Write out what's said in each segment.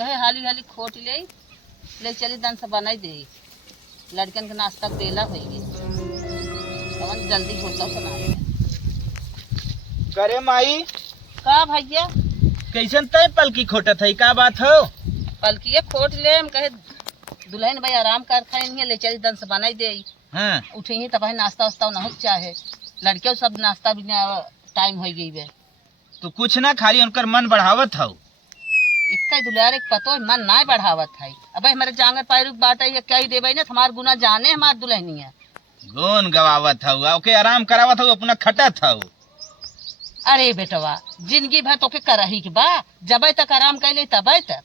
कहे हाली हाली खोट ले चली दन से बनाई दे लड़कन के नाश्ता बेला होगी जल्दी होता बना करे माई का भैया कैसन तय पलकी खोटत है का बात हो? पलकी खोट ले हम कहे दुल्हन भाई आराम कर खाए ले चली दन से बनाई दे। हाँ। उठे ही तब नाश्ता वास्ता न हो चाहे लड़के सब नाश्ता भी टाइम हो गई बे तो कुछ ना खाली उनकर मन बढ़ावत हो। इक्का दुलार एक पतो मन ना बढ़ावत है। अब हमारे जांगर पैरुक बात है क्या ही देवे ना हमार गुना जाने हमार दुल्हनिया गोन गवावत हो ओके आराम करावत हो अपना खटत हो। अरे बेटवा जिंदगी भर तो के करही के बा जब तक आराम कैले तब तक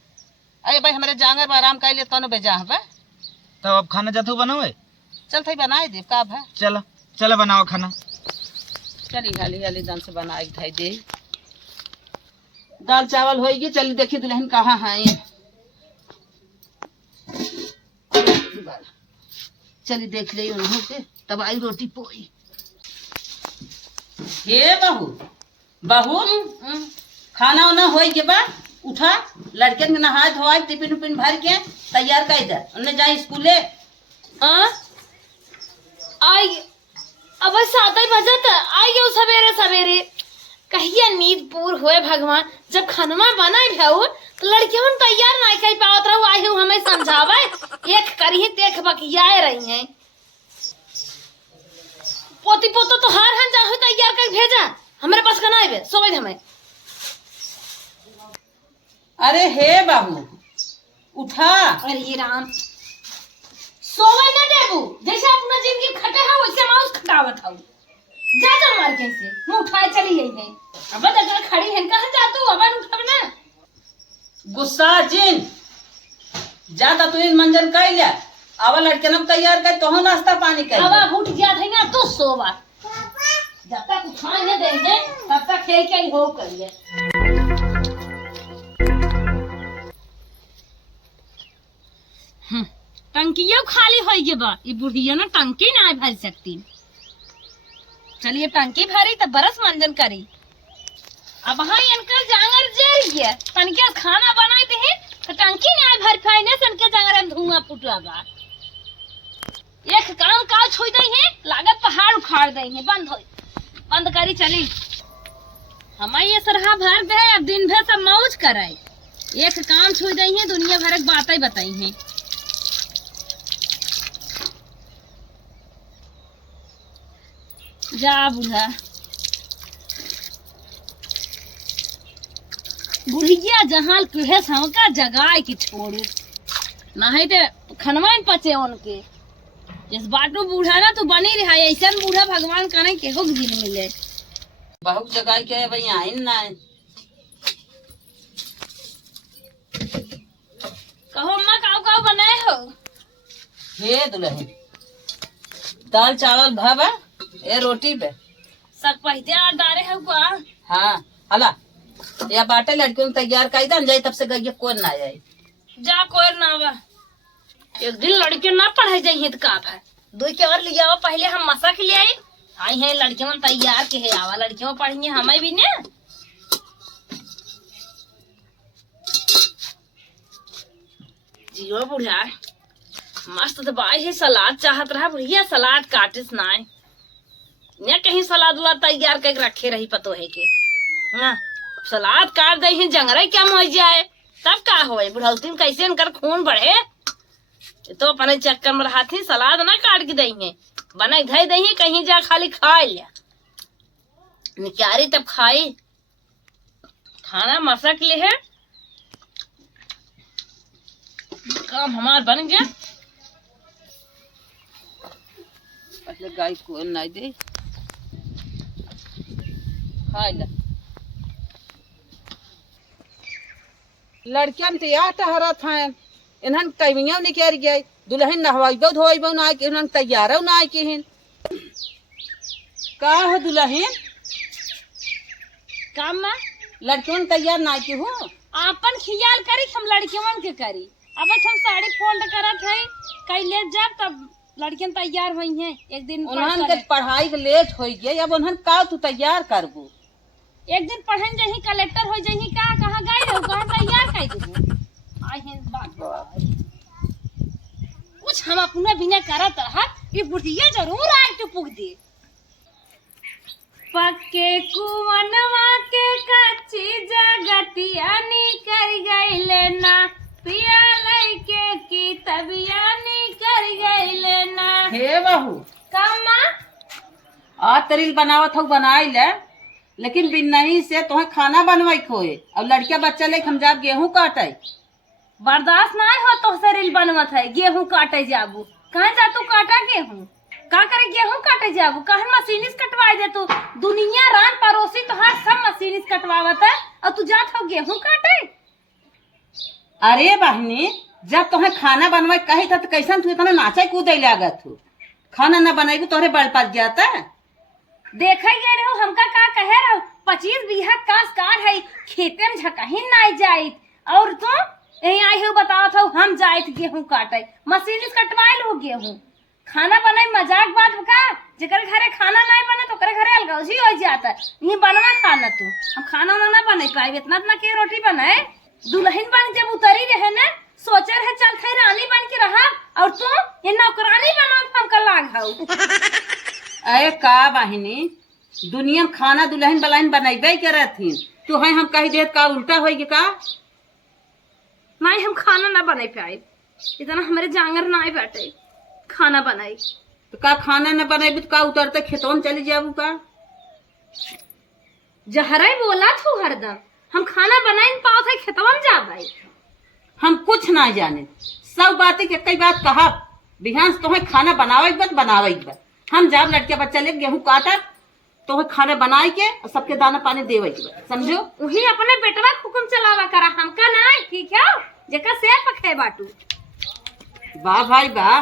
अरे भाई हमारे जांगर में आराम कैले कौन बेजा है तब अब खाना जातू बनावे चल थी बनाए दे का है चलो चलो बनाओ खाना चली हाली हाली दन से बनाए धाई दे दाल चावल होगी चली देखी दुल्हन कहाँ है चली देख ले उन्हों के तब आई रोटी पोई हे बहू बहू खाना वाना हो के बा उठा लड़कन के नहा धोआ टिफिन उपिन भर के तैयार कर दे उन्हें जाए स्कूले आई अब 7 बजत आई गयो सवेरे सवेरे कहिया नींद पूर होए भगवान जब खनमा बनाई भऊ तो लड़कियों तैयार नहीं कर पावत रहू आई हूं हमें समझावे एक करही देख बकियाए रही हैं पोती पोतो तो हार हन जाहु तैयार कर भेजा हमरे पास कना आइबे सोवे हमें अरे हे बाबू उठा अरे राम सोवे न देबू जैसे अपना जिंदगी खटे है वैसे माउस खटावत हूं जा मार कैसे मैं उठाए चली गई है अब अगर खड़ी है कहां जा तू अब उठब ना गुस्सा जिन ज्यादा तू इन मंजन कर लिया अब लड़के नम तैयार कर तो नाश्ता पानी कर अब उठ गया था ना तो सोवा जब तक उठा न देंगे तब तक खेल के हो करिए टंकियों खाली हो गए बा ये बुढ़िया ना टंकी ना भर सकती चलिए टंकी भरी तो बरस मंजन करी अब हाँ इनका जांगर जल गया तनके खाना बनाए थे तो टंकी ना भर पाए ना सनके जांगर में धुआं फुटला बा एक काम का छोड़ दई है लागत पहाड़ उखाड़ दई है बंद करी चली हमारे ये सरहा भर दे अब दिन भर सब मौज कराए एक काम छोड़ दई है दुनिया भर की बातें बताई है जा बुढ़ा बुढ़िया जहाँ तुहे का जगाए की छोड़े नहीं तो खनवाइन पचे उनके जिस बाटू बूढ़ा ना तो बनी रहा ऐसा बूढ़ा भगवान का नहीं केहो दिन मिले बहुत जगह के भाई आइन ना कहो अम्मा काऊ काऊ बनाए हो हे दुल्हन दाल चावल भावा ए रोटी पे सक पहते आ डारे हो का हाँ हला या बाटे लड़कियों तैयार कर दन जाए तब से गई कौन ना जाए जा कोई ना बा एक दिन लड़के ना पढ़ाई जाइए तो का है दो के और लिया पहले हम मशक ले आई हैं लड़कियों तैयार के है आवा लड़कियों पढ़ेंगे हमें भी ने जियो बुढ़ा मस्त तो बाई है सलाद चाहत रहा बुढ़िया सलाद काटिस ना न कहीं सलाद उलाद तैयार कर रखे रही पतो है के ना सलाद काट दे हैं जंगरे क्या मर जाए तब का होए बुढ़ौती में कैसे इनकर खून बढ़े तो अपने चक्कर में रहा थी सलाद ना काट के दही बना धई दही कहीं जा खाली खा लिया निकारी तब खाई खाना मसक ले है काम हमार बन गया पहले गाय को नहीं दे खा ले लड़कियां तैयार टहरा था इन्हन कवियों निकल गए दुल्हन नहवाइबो धोइबो ना के इन्हन तैयारो ना के हिन का हो दुल्हन काम में लड़कियों तैयार ना के हो आपन ख्याल करी हम लड़कियों के करी अब हम साड़ी फोल्ड करत है कैले जब तब लड़कियां तैयार हुई हैं एक दिन उन्हन के पढ़ाई के लेट हो गए अब उन्हन का तू तैयार करबो एक दिन पढ़न जही कलेक्टर हो जही का कहां गए हो कहां तैयार कर देबो बिना करत रहा ये बुढ़िया जरूर आए टुपुक दे। पक्के कुवनवा के कच्ची जगतिया निकर गईले ना, पिया लइके की तबिया निकर गईले ना। हे बहू कम्मा आ तरील बनावत हो बनाई ले, लेकिन बिन नहीं से तुम्हें खाना बनवाई खोए और लड़किया बच्चा ले हम जाब गेहूं काटे। बर्दाश्त ना हो तो शरीर बनवत है गेहूं काटे जाबू। कहाँ जा तू काटा गेहूं? का करे गेहूं काटे जाबू? कहाँ मशीनिस कटवाए दे तू? दुनिया रान पड़ोसी तो हर सब मशीनिस कटवावत है और तू जात हो गेहूं काटे। अरे बहनी जब तुम्हें खाना बनवाई कही था तो कैसन तू इतना नाचे कूदे लागत हो? खाना न बनाई तोहरे बड़ पास जाता। देखा गए रहो हमका का कहे रहो 25 बीघा कास कार है खेते में झकही ना जाइत और तू यही आई हो बताओ था हम जाइत गेहूं काटे मशीनिस कटवाए लो गेहूं। खाना बनाई मजाक बात का जेकर घरे खाना नहीं बने तो करे घरे अलगौजी हो जाता है। ये बनवा खाना तू हम खाना ना बना पाए इतना इतना के रोटी बनाए। दुल्हन बन जब उतरी रहे ना सोचे रहे चल थे रानी बन के रहा और तू ये नौकरानी बना हमका लाग हाउ। अरे का बहिनी दुनिया में खाना दुल्हन बलाइन बनैबे करथिन तू है हम कही देत का उल्टा होई का? नहीं हम खाना ना बनाई पाए इतना हमारे जांगर ना बैठे खाना बनाई तो का खाना न बनेबी तो का उतरते खेतों में चली जाबू का? जहरा बोला तू हरदम हम खाना बनाई न पाओ थे खेतवा में जाबे। हम कुछ ना जाने सब बातें के कई बात कहा बिहान तुम्हें खाना बनावे हम जाब लड़के बच्चा ले गेहूं काटा तुम्हें खाना बनाए के और सबके दाना पानी देवे समझो। वही अपने बेटवा हुकुम चलावा करा हमका ना ठीक है जेका से पखे बाटू। वाह भाई वाह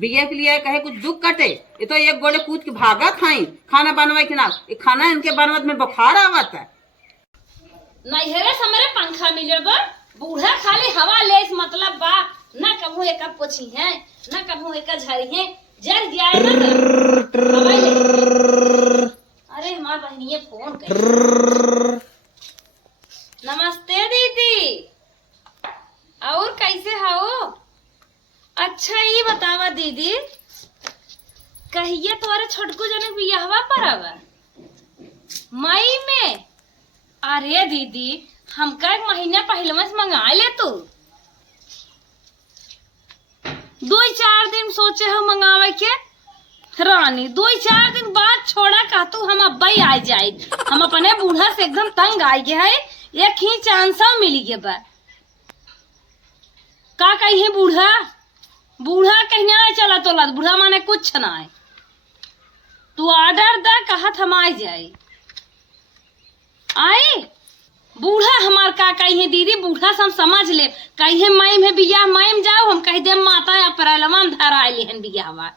बिया के लिए कहे कुछ दुख कटे ये तो एक गोले कूद के भागा खाई खाना बनवाए के ना ये खाना इनके बनवत में बुखार आवत है। नैहरे समरे पंखा मिले बा बूढ़ा खाली हवा ले इस मतलब बा ना कभू एक पोछी है ना कभू एक झरी है जर गया है ना हवा ले। अरे हमार बहनिये फोन कर। नमस्ते दीदी और कैसे हो? अच्छा ये बतावा दीदी कहिए तुम्हारे छोटकू जने बियाहवा पर आवा मई में? अरे दीदी हमका एक महीना पहले से मंगा ले तू 2-4 दिन सोचे हो मंगावे के रानी 2-4 दिन बाद छोड़ा का तू हम अब्बाई आ जाए हम अपने बूढ़ा से एकदम तंग आ गए है एक ही चांस मिली गए बा का कही बूढ़ा बूढ़ा कहना चला तोला बूढ़ा माने कुछ ना है तू ऑर्डर दे कहत हम आ जाए आए बूढ़ा हमार का कही दीदी बूढ़ा से हम समझ ले कही मई में बियाह मई में जाओ हम कह दे माता अप्रैलवा में धरा आए हन बियाहवा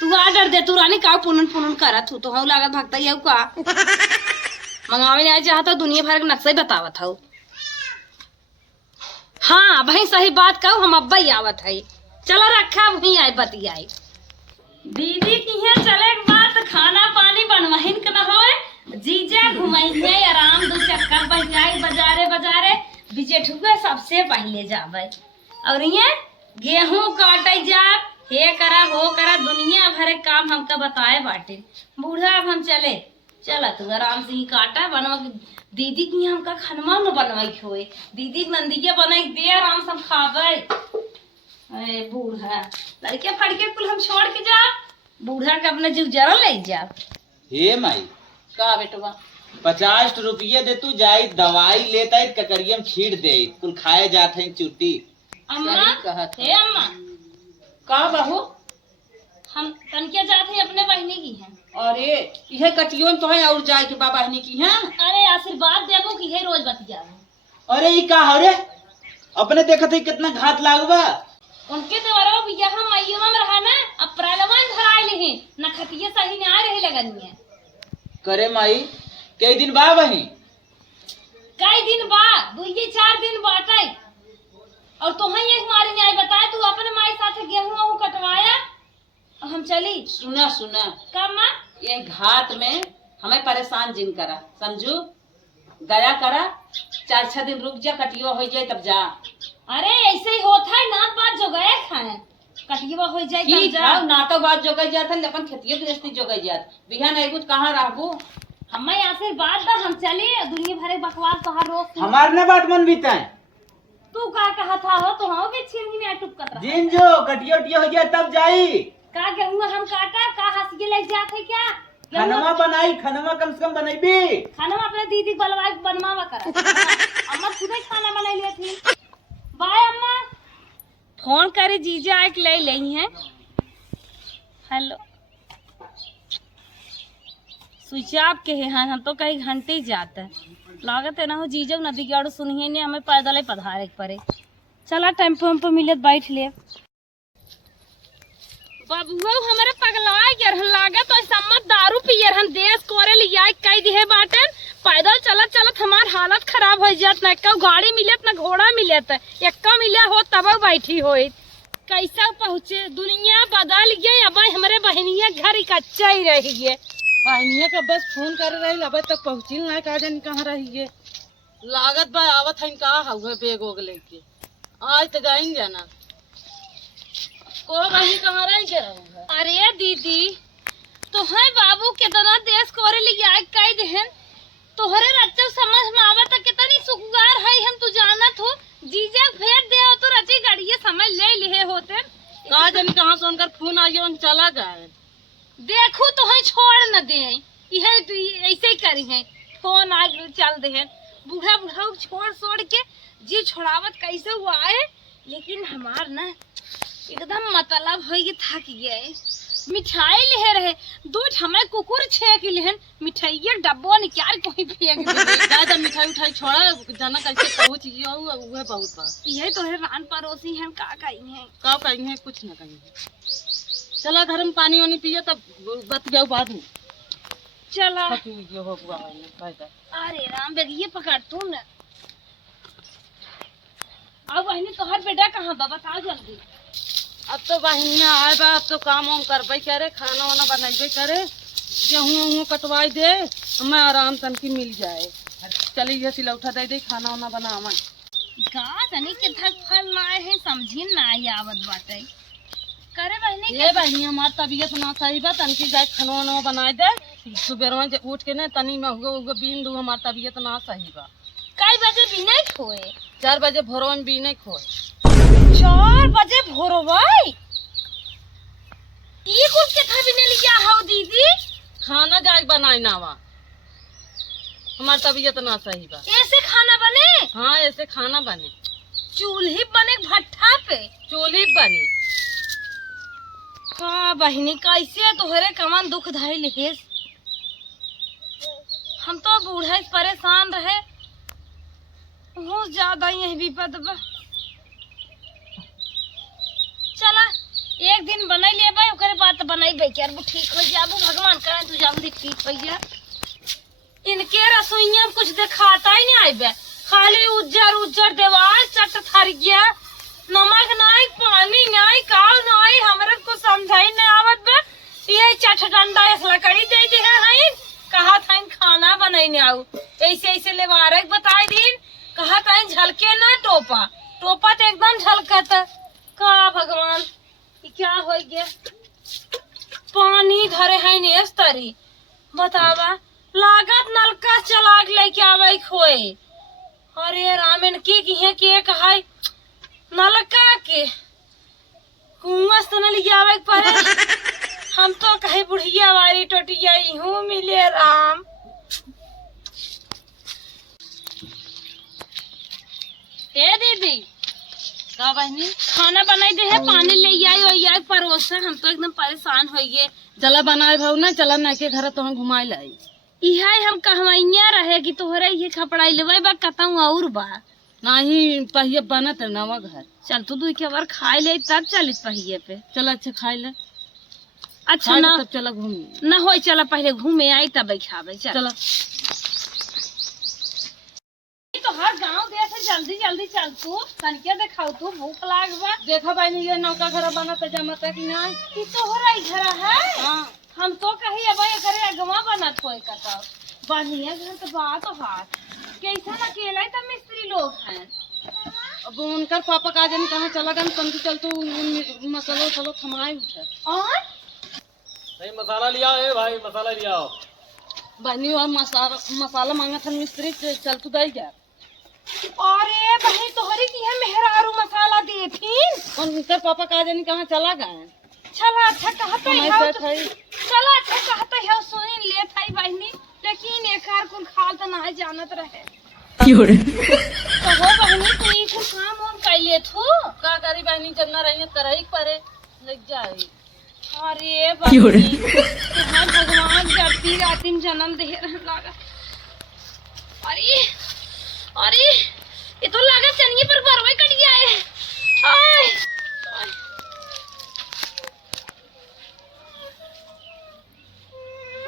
तू ऑर्डर दे तू रानी का पुनन पुनन करत तू तो हम लागत भगता ही का मंगावे नहीं चाहता दुनिया भर के नक्शा बतावत हूँ। हाँ भाई सही बात कहू हम अब्बा ही आवत है चलो रखा वही आए बतियाई दीदी की है चले एक बात खाना पानी बनवाहिन के न होए जीजा घुमाइए आराम 2 चक्कर बह जाए बाजारे बाजारे बिजेठुए सबसे पहले जावे और ये गेहूं काटे जा हे करा हो करा दुनिया भर के काम हमका बताए बाटे बूढ़ा अब हम चले चला तू आराम से ही काटा बनवा दीदी की हमका खनमा न बनवाई खोए दीदी नंदिया बनाई दे आराम से खावे। अरे बूढ़ा लड़के फड़के कुल हम छोड़ के जा बूढ़ा के अपने जीव जरा ले जा। हे माई का बेटवा 50 रुपये दे तू जाई दवाई लेता है ककरियम छीट दे कुल खाए जाते हैं चुट्टी। अम्मा सही कहत हे अम्मा का बहू हम तनके जाते हैं अपने बहनी की हैं। अरे यह कटियो तो है और जाए के बाबा हनी की है। अरे आशीर्वाद देबो कि हे रोज बत जाबो। अरे ई का हरे अपने देखत है कितना घात लागबा उनके देवरो बियाह मईवा में रहा ना अप्रैलवा में धराए लेहे न खतिया सही ने आ रहे लगनिया करे माई कई दिन बा बही कई दिन बाद 2-4 दिन बाटे और तो ही एक मारी नहीं आई बताए तू अपने माई साथे गेहूं कटवाया और हम चली। सुना सुना कब मां ये घाट में हमें परेशान जिन करा समझू गया करा 4-6 दिन रुक जा कटियो हो जाए तब जा। अरे ऐसे ही होता है नात बात जो गए खाए कटिया हो जाए की तब जा। ना तो बात जोगई जात है अपन खेतियो गृहस्थी जोगई जात बिहान आइबू तो कहाँ रहबू। हमें आशीर्वाद दा हम चले दुनिया भरे बकवास तोहार रोज सुन। हमार ने बात मन बीता है तू का कहा था हो तो हम भी छिरनी में टुपकत रहा। जिन जो कटियो टियो हो जाए तब जाई। का गेहूं हम काटा का हंस के लग जात है क्या। खनवा बनाई खनवा कम से कम बनैबी। खाना में अपने दीदी बलवाई बनवावा कर। अम्मा खुद ही खाना बना ली थी। बाय अम्मा। फोन करे जीजा एक ले लई है। हेलो स्विच ऑफ के है हम तो कहीं घंटे ही जाते लागत है ना हो जीजा नदी के आड़ सुनिए ने हमें पैदल ही पधारे के पड़े। चला टेम्पो वेम्पो मिलत बैठ ले। बाबुआ हमारे पगला यार लागत और सम्मत दारू पियर हम देश कोरे लिया कई दिहे बाटन पैदल चलत चलत हमार हालत खराब हो जात ना का गाड़ी मिलत ना घोड़ा मिलत एक्का मिला हो तब बैठी होई कैसा पहुँचे दुनिया बदल गई। अब हमारे बहनिया घर कच्चा ही रह गए। बहनिया का बस फोन कर रही अब तक पहुँची ना का जानी कहाँ रही है। लागत बा आवत है कहा हुए बेग ओग लेके आज तो जाएंगे ना को बहनी कहाँ रही के रहूँगा। अरे दीदी तो है बाबू कितना देश कोरे लिया कई देहन तोहरे रच्चा समझ में आवत कितनी सुखगार है हम तू जानत हो जीजा भेज दे तो रची गाड़िए समझ ले लिए होते कहा जानी कहाँ सुनकर फोन आ गया चला जाए। देखू तो है छोड़ न दे यह ऐसे ही करी है फोन आ चल दे बूढ़ा बूढ़ा छोड़ के जी छोड़ावत कैसे हुआ है। लेकिन हमार ना एकदम मतलब हो थक गए। मिठाई ले रहे दूध हमें कुकुर छे के लेहन मिठाइया डब्बो निकाल कोई फेंक दे। ज्यादा मिठाई उठाई छोड़ा जाना कैसे पहुँच गया वह बहुत बा। यही तो है रान पड़ोसी हैं का कही है का कहीं है कुछ ना कहीं। चला घर में पानी वानी पिए तब बत जाओ बाद में। चला हो अरे राम बेगिए पकड़ तू न। अब बहनी तोहर बेटा कहाँ बा बताओ जल्दी। अब तो बहनिया आए बा अब तो काम वाम करबे करे खाना वाना बनाबे करे गेहूँ वहूँ कटवाई दे हमें आराम तनकी मिल जाए। चली ये सिलौठा दे दे खाना वाना बनावा गा तनी के धक फल लाए हैं समझी ना आवत बाटे करे बहनी ये बहनी हमार तबीयत ना सही बा तनकी जाए खाना वाना बनाए दे सुबह में उठ के ना तनी में उगे बीन दू हमार तबीयत ना सही बा। कई बजे बिना खोए 4 बजे भोरवा में बीने खोए 4 बजे भोरवाई ई कुछ के था बिना लिया हो दीदी खाना जाए बनाए नावा हमार तबीयत ना सही बा। ऐसे खाना बने हाँ ऐसे खाना बने चूल्ही बने भट्ठा पे चूल्ही बने। का बहनी कैसे तोहरे कमान दुख धाइल है। हम तो बूढ़े परेशान रहे बहुत ज्यादा यही विपद बा। चला एक दिन बनाई लेबे ओकरे बाद बनाइबे के अब ठीक हो जाबू भगवान करे तू जल्दी ठीक हो जा। इनके रसोइया में कुछ दिखाता ही नहीं आइबे खाली उज्जर उज्जर दीवार चट थर गया नमक नहीं पानी नहीं काल नहीं हमरे को समझाई नहीं आवत बे ये चट डंडा इस लकड़ी दे दे है कहा था खाना बनाई आऊ ऐसे ऐसे लेवारे बताई दिन कहा था झलके ना टोपा टोपा तो एकदम झलकत का भगवान क्या हो गया पानी धरे है नेस तरी बतावा लागत नलका चला के लेके आवे खोए। अरे रामन के कहा नलका के कुआं से न लिया आवे परे हम तो कहे बुढ़िया वाली टोटिया हूँ मिले राम। ए दीदी का बहनी खाना बनाई दे है पानी ले आई परोसा हम तो एकदम परेशान हो गए। चला बनाए भाव ना चला ना के घर तो घुमाए लाई इहा हम कहवैया रहे कि तोहरे ये कपड़ा लेवे बा कतऊ और बा नहीं पहिए बनत है नवा घर। चल तू दू के बार खाए ले तब चलित पहिए पे चला अच्छा खाए ले अच्छा खाए ना तब चला घूमे ना हो चला पहले घूमे आई तब खावे चल। चला तो हर गांव दे से जल्दी जल्दी चल तू तनके देखाऊ तू भूख लाग बा। देखा बहनी ये नौका घर बनत है जमा तक नहीं ई तोहरा ई घर है। हाँ हम तो कही अब करे अगवा बनत होए कता बढ़िया घर तो बा तो हाथ कैसा अकेला ही तो मिस्त्री लोग हैं अब उनकर पापा का जाने कहाँ चला गया, तन चल तू मसाला उसाला थमाए उठे। और नहीं मसाला लिया है भाई, मसाला लिया। बहनी और मसाला मांगा था मिस्त्री, चल तू दे गया। अरे बहन तोहरे की है मेहरारू मसाला दे थी। और उनकर पापा का जाने कहाँ चला गए। चला अच्छा कहते हमारे है साथ है। चला अच्छा कहते है सुनी ले थाई बहनी, लेकिन एकार कुल खाल तो ना जानत रहे। तो वो बहनी तू ई कुल काम हम कैले थू। का करी बहनी, जब ना रही करही परे लग जाए। अरे बहनी तुम्हार भगवान जब रातिन जन्म दे रहे लागा। अरे अरे ये तो लगा चनिए पर बरवे कट गया है। आय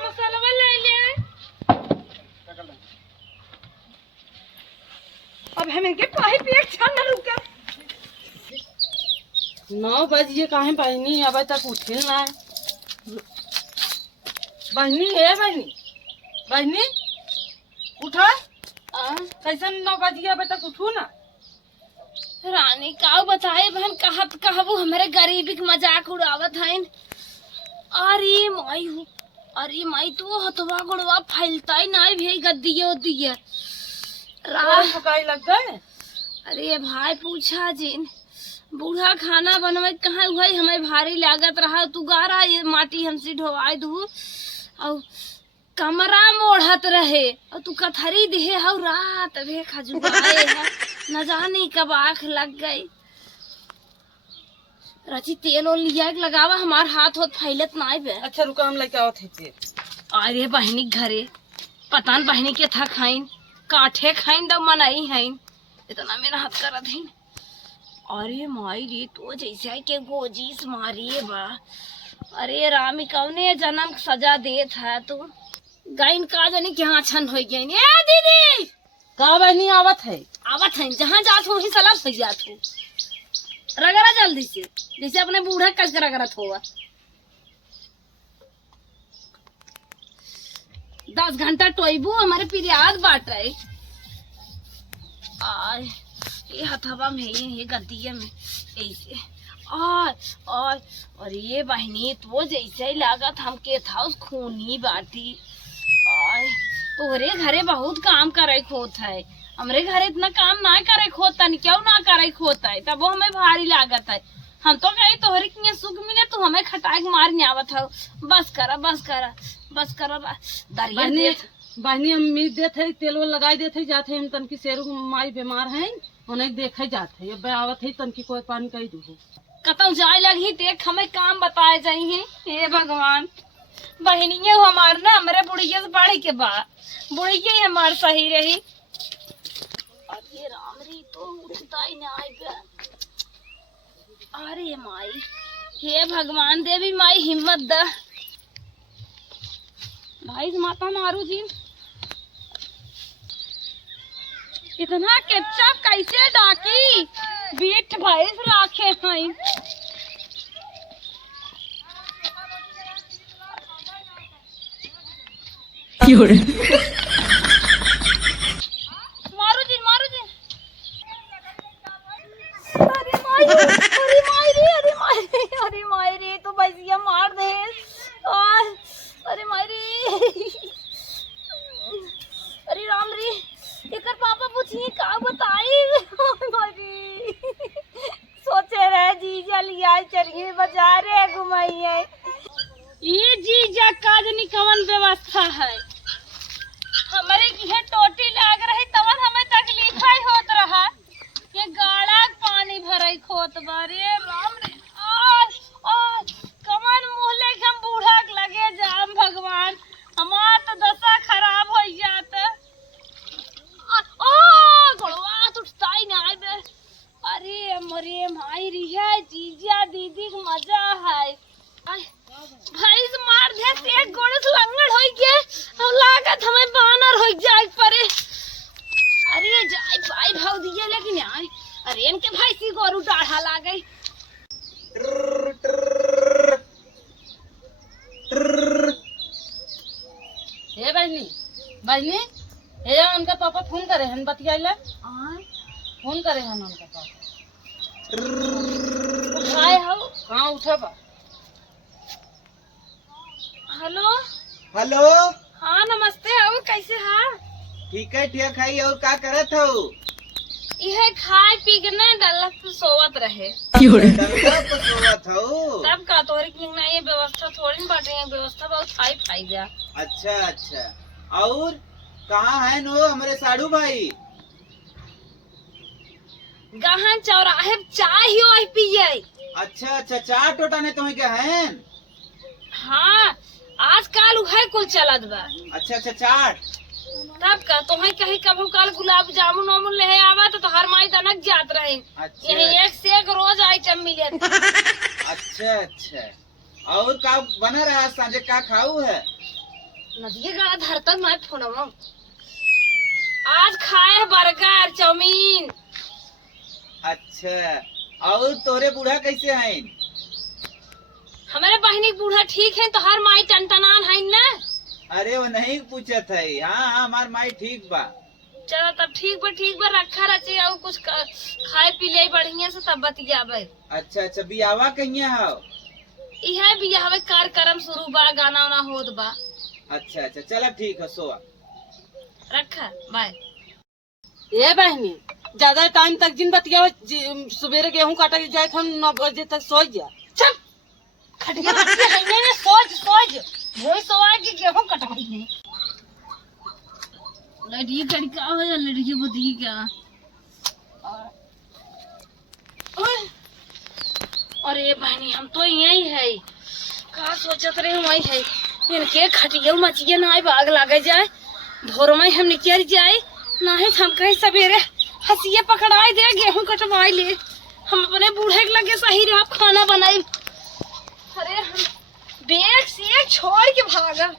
मसाला वाला ले आए। अब हमें के पाइप एक छन रुका। 9 बजे काहे बहनी अब तक उठे ना। बहनी है बहनी, बहनी उठा। कैसे 9 बजे अब तक उठू ना। रानी का बताए बहन, कहत कहबू हमारे गरीबी के मजाक उड़ावत हईन। अरे माई हूँ, अरे माई तू हथवा गुड़वा फैलता ही नहीं भे गद्दिये उद्दिये रात। थकाई लग गए। अरे भाई पूछा जिन बूढ़ा खाना बनवे कहाँ हुआ हमें भारी लागत रहा। तू गारा ये माटी हमसे ढोवाई दू और कमरा मोढ़त रहे और तू कथरी देहे हौ रात भे खजुआए है न जाने कब आँख लग गई। रची तेल और लिया के लगावा, हमार हाथ होत फैलत नाई बे। अच्छा रुका, हम लेके आवत है। अरे बहनी घरे पता न बहनी के था खाइन काठे खाइन द मनाई हईन, इतना मेरा हाथ करत हईन। अरे माई रे तो जैसे के गोजीस मारिए बा। अरे रामी कौने जन्म के सजा देत है तू। गाइन का जानी क्या छन हो गई। ए दीदी का बहनी आवत है। आवत है, जहाँ जात हो वहीं सलाम सही जात हो। रगड़ा जल्दी से, जैसे अपने बूढ़ा कस के रगड़त हुआ। 10 घंटा टोइबू हमारे पिरियाद बाट रहे। आय ये हथवा में ये गद्दिया में ऐसे और अरे बहनी तो जैसे ही लागत हमके था उस खूनी बाटी। आय तोहरे घरे बहुत काम करे खोत है, हमरे घरे इतना काम ना करे खोता नहीं, क्यों ना करे खोता है तब वो हमें भारी लागत है। हम तो कहे तोहरे के सुख मिले तू हमें खटाक मार आवत हो। बस करा बस करा बस करा दरिया बहनी बहनी हम मीट देते तेल वो लगाई देते जाते हम तनकी शेरू माई बीमार है उन्हें देखे जाते। अब आवत है तनकी कोई पानी कही दू कतौ जाए लगी देख हमें काम बताए जाइए। हे भगवान बहनिये हमार ना हमारे बुढ़िया से बढ़ के बा, बुढ़िया ही हमार सही रही। अरे राम री तो उठता ही ना आई बे। अरे माई हे भगवान देवी माई हिम्मत द भाई माता मारू जी। इतना केचप कैसे डाकी बीट भैंस राखे हैं। मारू जी मारू जी। अरे माई रे अरे माई रे अरे माई रे तो भैंसिया मार दे। अरे माई रे अरे राम रे एकर पापा पूछिए का बताई। सोचे रहे जीजा लिया चलिए बाजार घुमाइए। ये जीजा का जनी कवन व्यवस्था है हमारे की है टोटी लाग रही तवन हमें तकलीफ ही होत रहा। ये गाड़ा पानी भरे खोत बारे राम रे कमन मुँह लेके हम बूढ़ा के लगे जाम भगवान हमार तो दशा खराब हो जात। गड़वा उठता ही ना बे। अरे मरे माई री है जीजा दीदी के मजा है। भाई से मार दे ते गोड़ से लंगड़ हो गए अब लागत हमें बानर हो जाए परे। अरे जाई भाई भाव दिए लेकिन आए अरे इनके भाई सी गोरू डाढ़ा ला गई। हे बहनी बहनी हे उनका पापा फोन करे हन बतियाला। फोन करे हम उनका पास उठाए हो। हाँ उठा बा। Hello hello. हाँ नमस्ते हो, कैसे हाँ? ठीक है और का करत हो? यह खाए पी के ना डल्ला पे सोवत रहे। डंडा पे सोवत हो? तब का तोहरे की ना ये व्यवस्था थोड़ी न बाटे, ये व्यवस्था बहुत हाई फाई जा। अच्छा और कहाँ है नो हमारे साड़ू भाई? गहन चौराहे चाय ही वही पिए। अच्छा चार टोटा ने तुम्हें क्या है? हाँ आजकल उहे कुल चलत बा। अच्छा चाट। तब का तुम्हें कहीं कभी कल गुलाब जामुन वामुन ले आवा तो हर माई दनक जात रहे। अच्छा यही एक से एक रोज आइटम मिले। अच्छा और का बना रहा सांझे का खाऊ है? नदिया गाड़ा धरता मैं फोनवा आज खाए है बर्गर चाउमीन। अच्छा और तोरे बूढ़ा कैसे हैं? हमारे बहनी बूढ़ा ठीक है तो हर माई टनटनान है ना। अरे वो नहीं पूछत है। हाँ हमार माई ठीक बा। चलो तब ठीक बा रखा रचे और कुछ खाए पी ले बढ़िया से तब बतियाबे। अच्छा बियावा कहिया हो? यह बियाह कार्यक्रम शुरू बा, गाना वाना होत बा। अच्छा चला ठीक है सोआ। रखा बाय। ये बहनी ज्यादा टाइम तक जिन बतिया सवेरे गेहूं काटा जाए हम 9 बजे तक सो जा। चल खटिया खटिया है ने सोच वही सोआ के गेहूं कटवाई है। लड़की कड़का हो या लड़की बुद्धि क्या? अरे बहनी हम तो यही है का सोचत रहे वही है इनके खटिया मचिए ना आग लागे जाए भोर में हम निकल जाए नहीं हम कहीं सवेरे हंसिया पकड़ाई दे गेहूं कटवाई ले हम अपने बूढ़े के लगे सही रहा खाना बनाई। अरे हम बैग से छोड़ के भागा।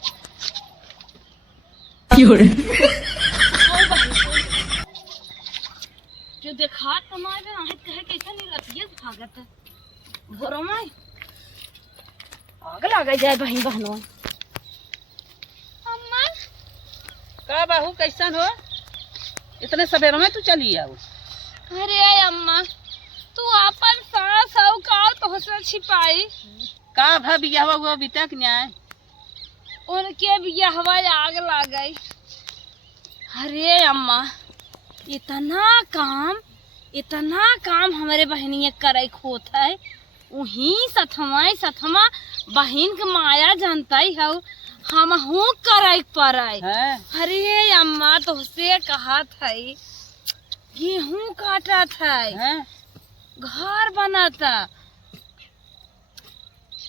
जो देखा तो माय में आहत कहे कैसा नहीं रतिया भागत भोरो में आग लगा जाए बहन बहनों। अम्मा का बाहू कैसन हो? इतने सवेरे में तू चली आओ? अरे अम्मा तू अपन सास हो का तो से छिपाई का भा बियाह हुआ अभी तक न्याय? उनके बियाह आग लग गई। अरे अम्मा इतना काम हमारे बहनिया करे खोत है वही सथमा बहन के माया जानता ही हो हम हूँ करे पड़े। अरे अम्मा तुझसे कहा था गेहूं काटा था घर बनाता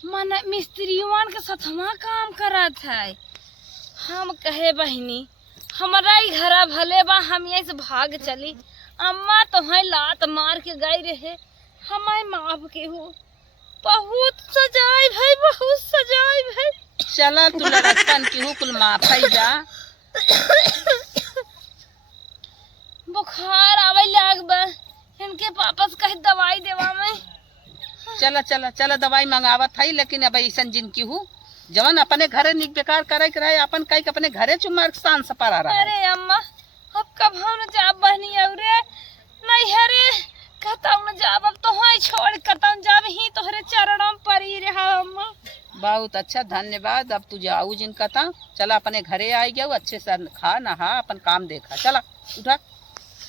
मन मिस्त्रियों के सथमा काम करा था। हम कहे बहनी हमारा ही घरा भले बा हम यहीं से भाग चली। अम्मा तुम्हें लात मार के गई रहे हमें माफ के हो। बहुत सजाई भाई। चला तू लड़कन की हूँ कुल माफ है जा। बुखार आवे लाग बा इनके पापस कहे दवाई देवा में। चला दवाई मंगावत है लेकिन अब ऐसा जिनकी हूँ जवन अपने घरे निक बेकार करे के रहे अपन कई अपने घरे चुमार शान से पारा रहा। अरे अम्मा अब कब हम जाब बहनी औरे नहीं हरे कहताऊ न जाब अब तो हाय छोड़ कहताऊ जाब ही तोहरे चरणों पर ही रहा अम्मा। बहुत अच्छा धन्यवाद। अब तू जाऊ जिन कहता चला अपने घरे आई गया अच्छे से खा नहा अपन काम देखा। चला उठा।